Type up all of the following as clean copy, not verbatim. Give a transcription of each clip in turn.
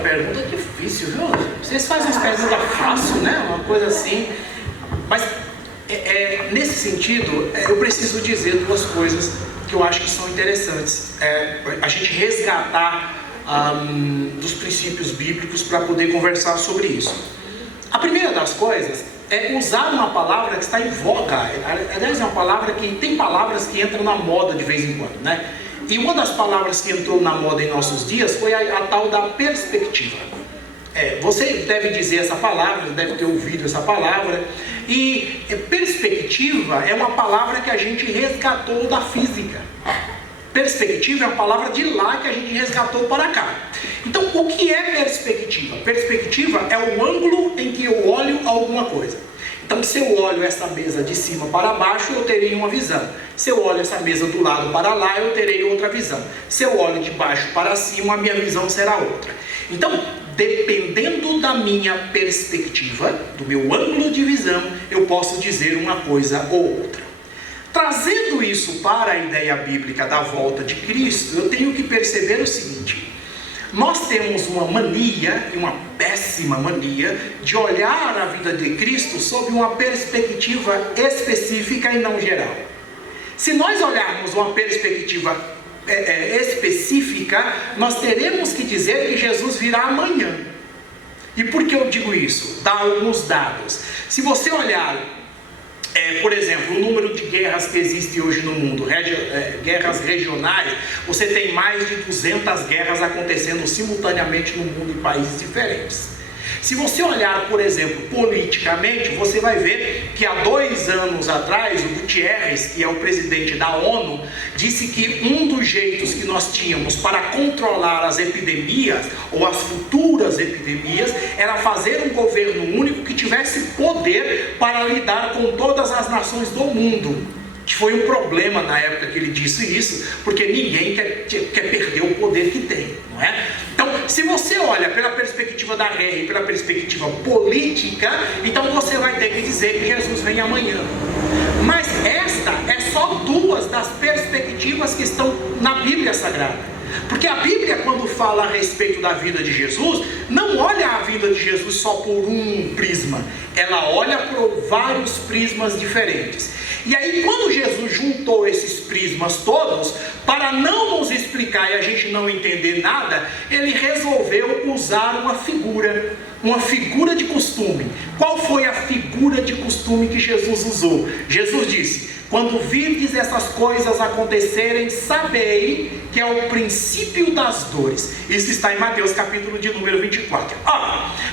pergunta difícil, viu? Vocês fazem as perguntas fácil, né? Uma coisa assim. Mas, nesse sentido, eu preciso dizer duas coisas que eu acho que são interessantes. A gente resgatar dos princípios bíblicos para poder conversar sobre isso. A primeira das coisas é usar uma palavra que está em voga. Aliás, é uma palavra que tem palavras que entram na moda de vez em quando, né? E uma das palavras que entrou na moda em nossos dias foi a tal da perspectiva. Você deve dizer essa palavra, deve ter ouvido essa palavra. E perspectiva é uma palavra que a gente resgatou da física. Perspectiva é uma palavra de lá que a gente resgatou para cá. Então, o que é perspectiva? Perspectiva é o ângulo em que eu olho alguma coisa. Então, se eu olho essa mesa de cima para baixo, eu terei uma visão. Se eu olho essa mesa do lado para lá, eu terei outra visão. Se eu olho de baixo para cima, a minha visão será outra. Então, dependendo da minha perspectiva, do meu ângulo de visão, eu posso dizer uma coisa ou outra. Trazendo isso para a ideia bíblica da volta de Cristo, eu tenho que perceber o seguinte: nós temos uma mania, e uma péssima mania, de olhar a vida de Cristo sob uma perspectiva específica e não geral. Se nós olharmos uma perspectiva específica, nós teremos que dizer que Jesus virá amanhã. E por que eu digo isso? Dá alguns dados. Se você olhar, por exemplo, o número de guerras que existe hoje no mundo, guerras regionais, você tem mais de 200 guerras acontecendo simultaneamente no mundo em países diferentes. Se você olhar, por exemplo, politicamente, você vai ver que há 2 anos atrás, o Guterres, que é o presidente da ONU, disse que um dos jeitos que nós tínhamos para controlar as epidemias, ou as futuras epidemias, era fazer um governo único que tivesse poder para lidar com todas as nações do mundo. Que foi um problema na época que ele disse isso, porque ninguém quer perder o poder que tem, não é? Então, se você olha pela perspectiva da guerra e pela perspectiva política, então você vai ter que dizer que Jesus vem amanhã. Mas esta é só 2 das perspectivas que estão na Bíblia Sagrada. Porque a Bíblia, quando fala a respeito da vida de Jesus, não olha a vida de Jesus só por um prisma. Ela olha por vários prismas diferentes. E aí, quando Jesus juntou esses prismas todos, para não nos explicar e a gente não entender nada, ele resolveu usar uma figura de costume. Qual foi a figura de costume que Jesus usou? Jesus disse: quando virdes essas coisas acontecerem, sabei que é o princípio das dores. Isso está em Mateus capítulo de número 24.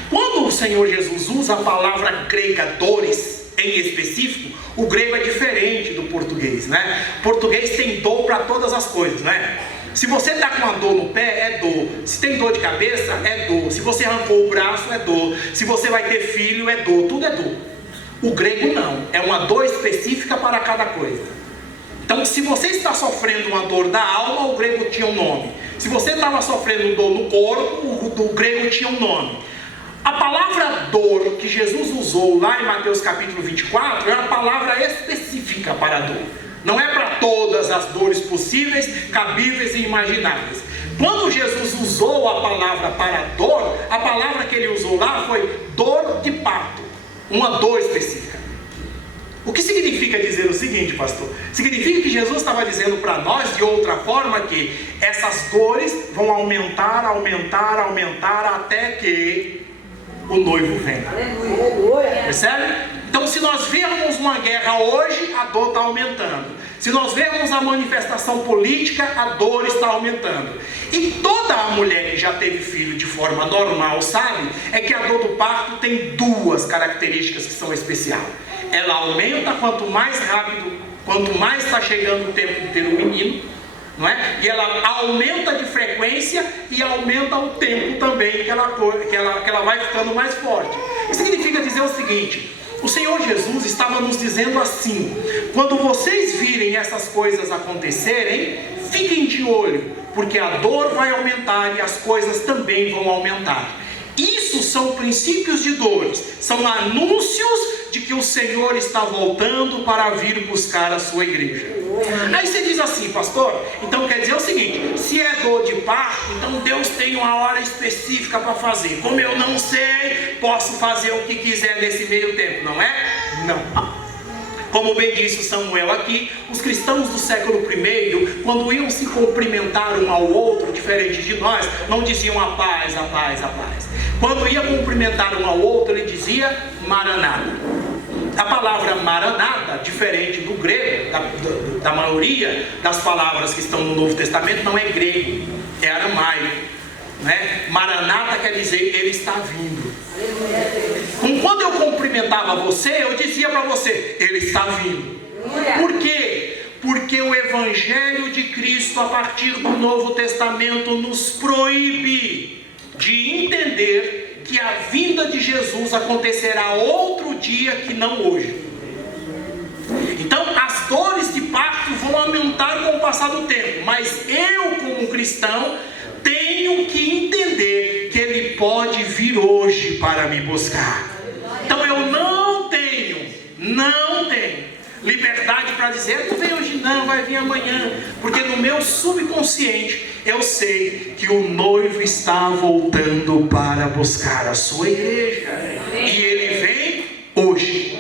Quando o Senhor Jesus usa a palavra grega dores, em específico, o grego é diferente do português, né? O português tem dor para todas as coisas, né? Se você está com uma dor no pé, é dor. Se tem dor de cabeça, é dor. Se você arrancou o braço, é dor. Se você vai ter filho, é dor. Tudo é dor. O grego não. É uma dor específica para cada coisa. Então, se você está sofrendo uma dor da alma, o grego tinha um nome. Se você estava sofrendo dor no corpo, o grego tinha um nome. A palavra dor que Jesus usou lá em Mateus capítulo 24 é uma palavra específica para a dor. Não é para todas as dores possíveis, cabíveis e imagináveis. Quando Jesus usou a palavra para dor, a palavra que ele usou lá foi dor de parto. Uma dor específica. O que significa dizer o seguinte, pastor? Significa que Jesus estava dizendo para nós, de outra forma, que essas dores vão aumentar até que o noivo venha. Percebe? Então, se nós vermos uma guerra hoje, a dor está aumentando. Se nós vermos a manifestação política, a dor está aumentando. E toda a mulher que já teve filho de forma normal sabe, é que a dor do parto tem 2 características que são especiais. Ela aumenta quanto mais rápido, quanto mais está chegando o tempo de ter um menino, não é? E ela aumenta de frequência e aumenta o tempo também que ela vai ficando mais forte. Isso significa dizer o seguinte: o Senhor Jesus estava nos dizendo assim: quando vocês virem essas coisas acontecerem, fiquem de olho, porque a dor vai aumentar e as coisas também vão aumentar. Isso são princípios de dores, são anúncios de que o Senhor está voltando para vir buscar a sua igreja. Aí você diz assim, pastor, então quer dizer o seguinte: se é dor de parto, então Deus tem uma hora específica para fazer. Como eu não sei, posso fazer o que quiser nesse meio tempo, não é? Não. Como bem disse o Samuel aqui, os cristãos do século I, quando iam se cumprimentar um ao outro, diferente de nós, não diziam a paz, a paz, a paz. Quando ia cumprimentar um ao outro, ele dizia Maranata. A palavra Maranata, diferente do grego, da maioria das palavras que estão no Novo Testamento, não é grego, é aramaico, né? Maranata quer dizer ele está vindo. Quando eu cumprimentava você, eu dizia para você, ele está vindo. Por quê? Porque o Evangelho de Cristo, a partir do Novo Testamento, nos proíbe de entender que a vinda de Jesus acontecerá outro dia que não hoje. Então as dores de parto vão aumentar com o passar do tempo, mas eu, como cristão, tenho que entender que Ele pode vir hoje para me buscar. Então eu não tenho liberdade para dizer, não vem hoje não, vai vir amanhã, porque no meu subconsciente eu sei que o noivo está voltando para buscar a sua igreja, e Ele vem hoje.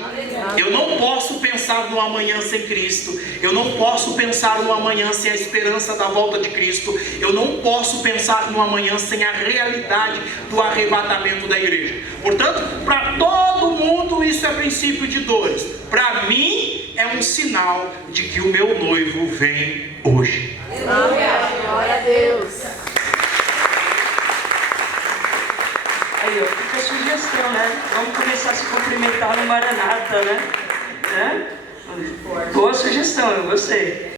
Eu não posso pensar no amanhã sem Cristo. Eu não posso pensar no amanhã sem a esperança da volta de Cristo. Eu não posso pensar no amanhã sem a realidade do arrebatamento da igreja. Portanto, para todo mundo isso é princípio de dores. Para mim é um sinal de que o meu noivo vem hoje. Glória a Deus. Aí, ó, fica a sugestão, né? Vamos começar a se cumprimentar no Maranata, né? Boa sugestão, eu gostei.